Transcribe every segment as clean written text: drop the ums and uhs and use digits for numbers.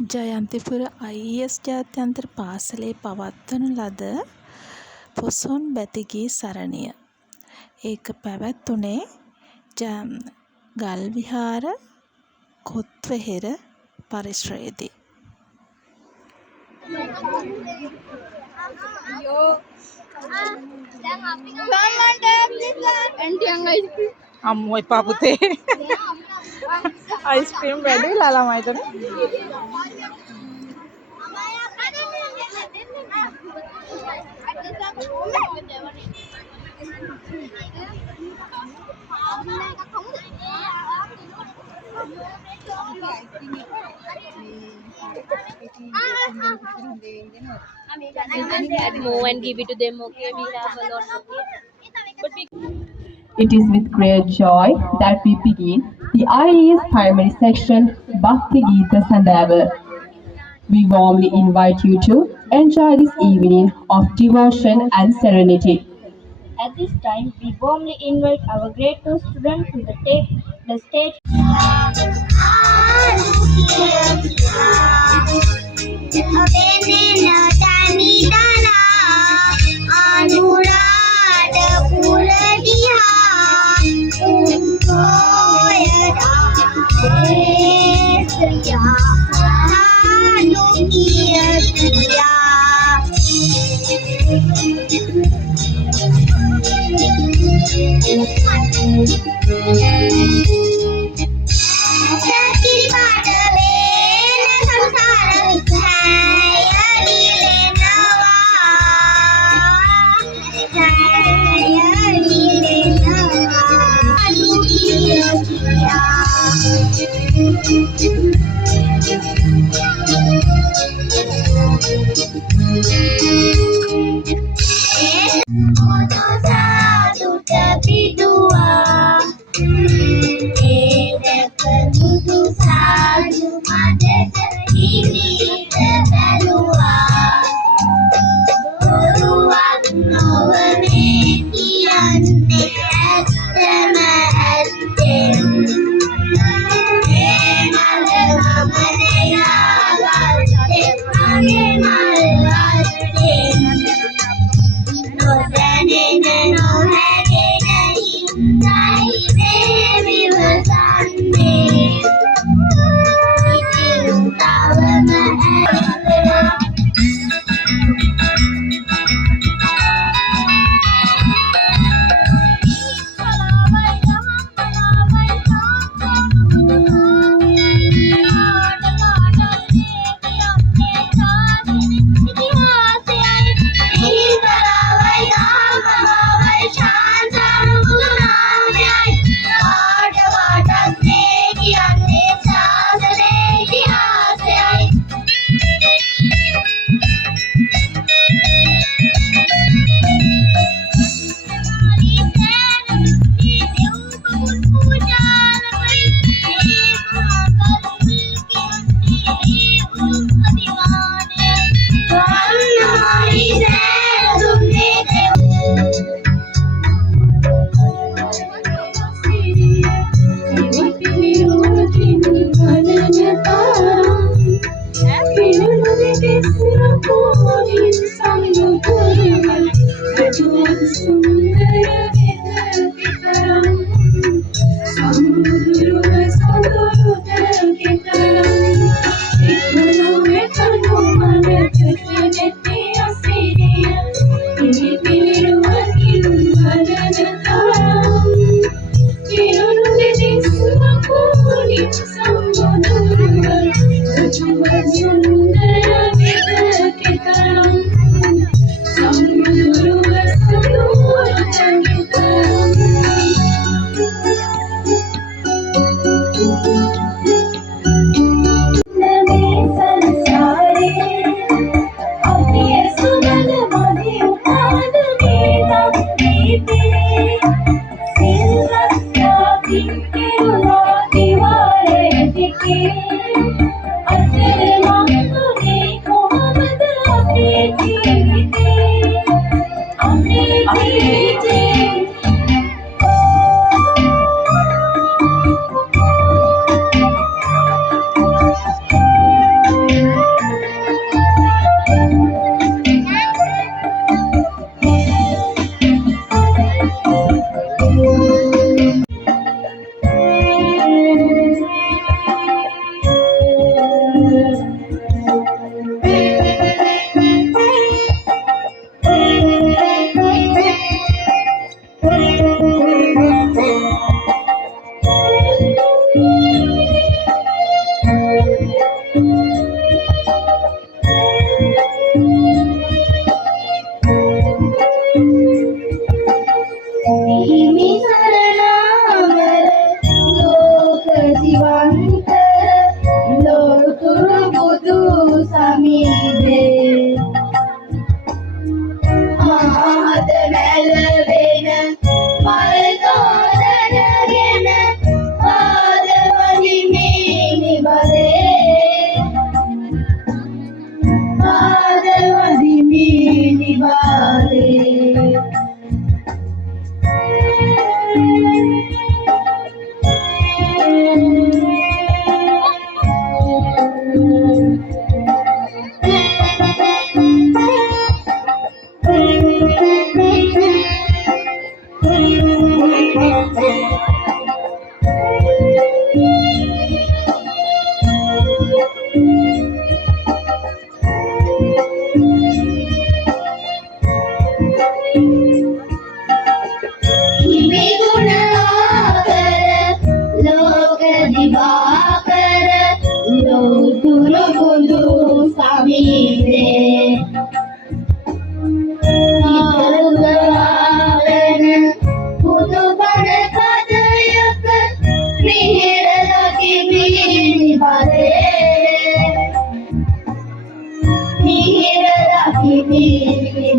ජයන්තිපුර IES ජාත්‍යන්තර පාසලේ පවත්වන ලද පොසොන් බැතිගී සරණිය. ඒක පැවැත්වුණේ ගල්විහාර කොත්වෙහෙර පරිශ්‍රයේදී. අම්මෝ එපා පුතේ. අයිස්ක්‍රීම් වැඩි වෙලා ළමයිටනේ. Move and give it to them. Okay, we have a lot of it. But we It is with great joy that we begin the IES primary section Bhakti Geeta Sandava. We warmly invite you to enjoy this evening of devotion and serenity. At this time, we warmly invite our grade 2 students to take the stage.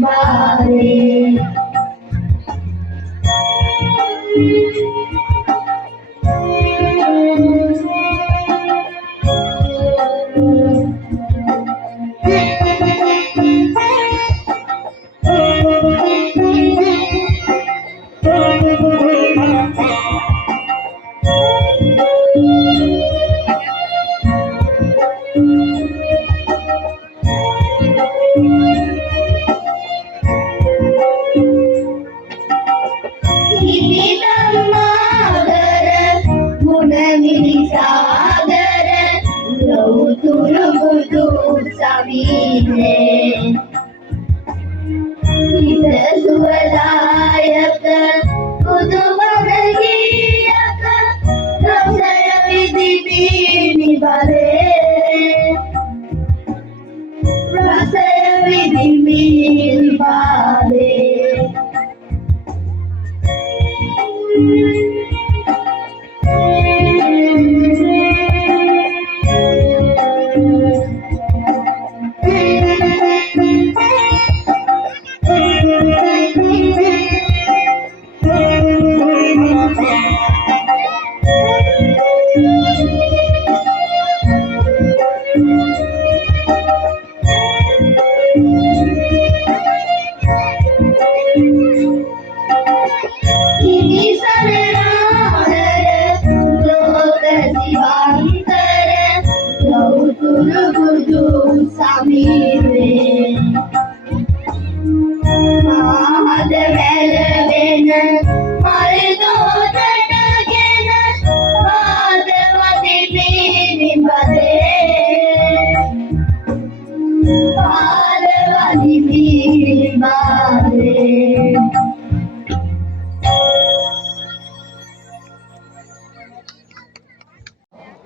නිබාරේ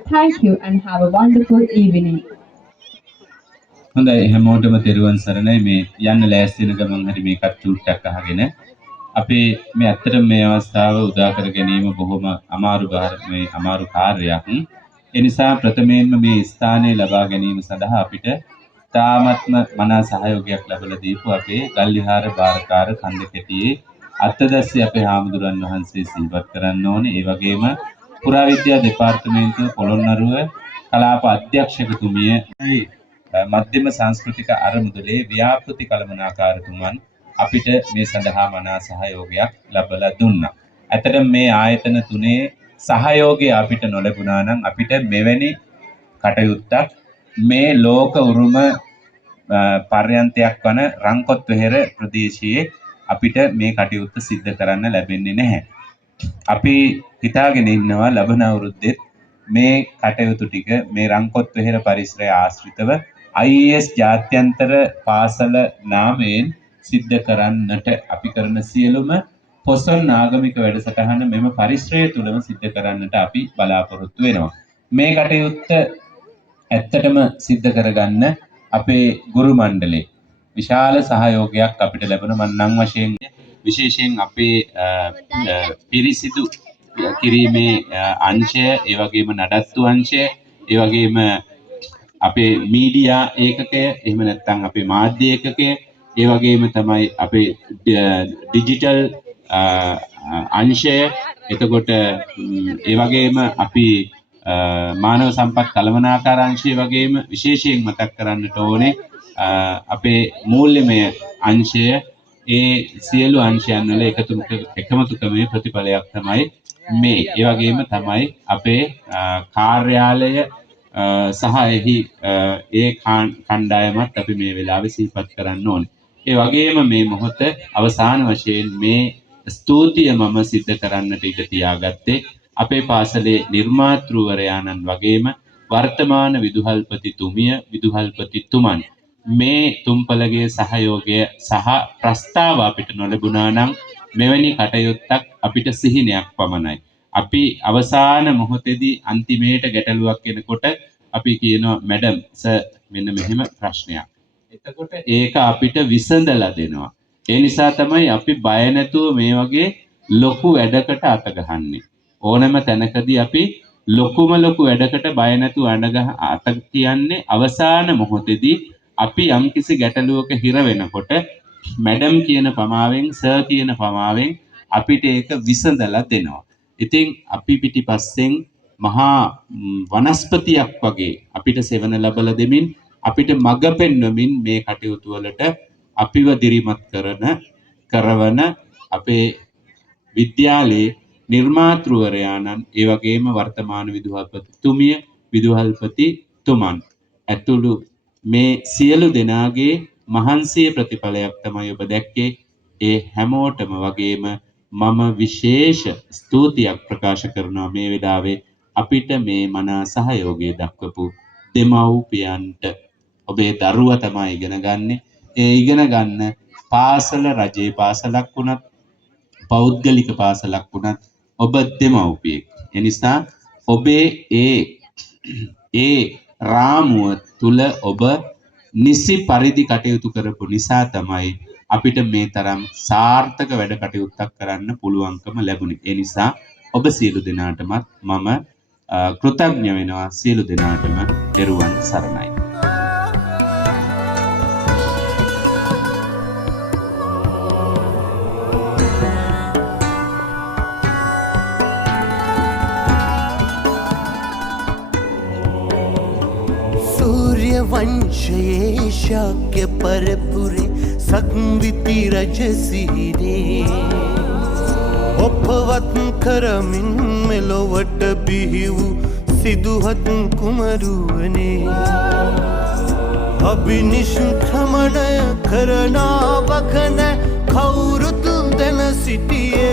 Thank you and have a wonderful evening. හොඳයි හැමෝටම තෙරුවන් සරණයි මේ යන්න ලෑස්ති වෙන ගමන් හරි මේකත් චූට්ටක් අහගෙන අපේ මේ ඇත්තටම මේ අවස්ථාව උදා කර ගැනීම බොහොම අමාරු කාර්යයක්. ඒ නිසා ප්‍රථමයෙන්ම මේ ස්ථානය ලබා ගැනීම සඳහා අපිට තාමත්ම මනා සහයෝගයක් ලැබලා දීපු අපේ ගල්විහාර බාරකාර කන්දකැටියේ අත්දැස්සි අපේ හාමුදුරන් වහන්සේ සිහිපත් කරන්න ඕනේ. ඒ වගේම පුරාවිද්‍යා දෙපාර්තමේන්තුව පොළොන්නරුව කලාප අධ්‍යක්ෂකතුමිය මධ්‍යම සංස්කෘතික අරමුදලේ ව්‍යාපෘති කළමනාකාරතුමන් අපිට මේ සඳහා මනා සහයෝගයක් ලැබලා දුන්නා. ඇත්තටම මේ ආයතන තුනේ සහයෝගය අපිට නොලැබුණා නම් අපිට මෙවැනි කටයුත්තක් මේ ලෝක උරුම පර්යන්තයක් වන රංකොත්වෙහෙර ප්‍රදේශයේ අපිට මේ කටයුත්ත සිද්ධ කරන්න ලැබෙන්නේ නැහැ. අපි හිතාගෙන ඉන්නවා ලබන අවුරුද්දෙත් මේ කටයුතු ටික මේ රංකොත්වෙහෙර පරිසරය ආශ්‍රිතව IES ජාත්‍යන්තර පාසල නාමයෙන් සිද්ධ කරන්නට අපි කරන සියලුම පොසොන් ආගමික වැඩසටහන මෙම පරිසරය තුලම සිද්ධ කරන්නට අපි බලාපොරොත්තු වෙනවා. මේ කටයුත්ත ඇත්තටම සිද්ධ කරගන්න අපේ ගුරු මණ්ඩලේ විශාල සහයෝගයක් අපිට ලැබුණා. මම නම් වශයෙන් විශේෂයෙන් අපේ පිරිසිදු කිරීමේ අංශය, ඒ වගේම නඩත්තු අංශය, ඒ වගේම අපේ මීඩියා ඒකකය, එහෙම නැත්නම් අපේ මාධ්‍ය ඒකකය, ඒ වගේම තමයි අපේ ඩිජිටල් අංශය, එතකොට ඒ වගේම අපි මානව සම්පත් කළමනාකාර අංශය වගේම විශේෂයෙන් මතක් කරන්නට ඕනේ අපේ මූල්‍යමය අංශය. ඒ සියලු අංශයන් වල එකමුතුකමේ ප්‍රතිඵලයක් තමයි මේ. ඒ වගේම තමයි අපේ කාර්යාලය සහ එහි ඒ කණ්ඩායමත් අපි මේ වෙලාවේ සිහිපත් කරන්න ඕනේ. ඒ වගේම මේ මොහොත අවසාන වශයෙන් මේ ස්තුතිය මම සිද්ධ කරන්නට ඉඩ තියාගත්තේ අපේ පාසලේ නිර්මාතෘවරයාණන් වගේම වර්තමාන විදුහල්පතිතුමිය, විදුහල්පතිතුමන් මේ තුම්පලගේ සහයෝගය සහ ප්‍රස්තාව අපිට නොලැබුණා නම් මෙවැනි කටයුත්තක් අපිට සිහිනයක් පමණයි. අපි අවසාන මොහොතේදී අන්තිමේට ගැටලුවක් එනකොට අපි කියනවා මැඩම් සර් මෙන්න මෙහෙම ප්‍රශ්නයක්. එතකොට ඒක අපිට විසඳලා දෙනවා. ඒ නිසා තමයි අපි බය නැතුව මේ වගේ ලොකු වැඩකට අත ගහන්නේ. ඕනෑම තැනකදී අපි ලොකු වැඩකට බය නැතුව අත කියන්නේ අවසාන මොහොතේදී අපි යම්කිසි ගැටලුවක හිර වෙනකොට මැඩම් කියන පමාවෙන් සර් කියන පමාවෙන් අපිට ඒක විසඳලා දෙනවා. ඉතින් අපි පිටිපස්සෙන් මහා වනස්පතියක් වගේ අපිට සෙවන ලැබලා දෙමින් අපිට මඟ පෙන්වමින් මේ කටයුතු වලට අපිව දිරිමත් කරවන අපේ විද්‍යාලයේ නිර්මාතෘවරයාණන් ඒ වගේම වර්තමාන විදුහල්පතිතුමිය විදුහල්පතිතුමන් ඇතුළු මේ සියලු දෙනාගේ මහන්සිය ප්‍රතිඵලයක් තමයි ඔබ දැක්කේ. ඒ හැමෝටම වගේම මම විශේෂ ස්තුතියක් ප්‍රකාශ කරනවා මේ වෙලාවේ අපිට මේ මනා සහයෝගය දක්වපු දෙමව්පියන්ට. ඔබේ දරුවා තමයි ඉගෙන ගන්න. ඒ ඉගෙන ගන්න පාසල රජයේ පාසලක් වුණත් පෞද්ගලික පාසලක් වුණත් ඔබ දෙමව්පියෙක්. ඒ නිසා ඔබේ ඒ රාමුව තුල ඔබ නිසි පරිදි කටයුතු කරපු නිසා තමයි අපිට මේ තරම් සාර්ථක වැඩ කටයුත්තක් කරන්න පුළුවන්කම ලැබුණේ. ඒ නිසා ඔබ සියලු දෙනාටමත් මම කෘතඥ වෙනවා. සියලු දෙනාටම දරුවන් සරණයි. वंशये शाक्य परपुरे संविति रजसीरे उपवत करमिन मेलोवट बिहिवु सिदुहत कुमरुवने अभिनिष्क्रमण करना वखन खौरुत दन सिटिये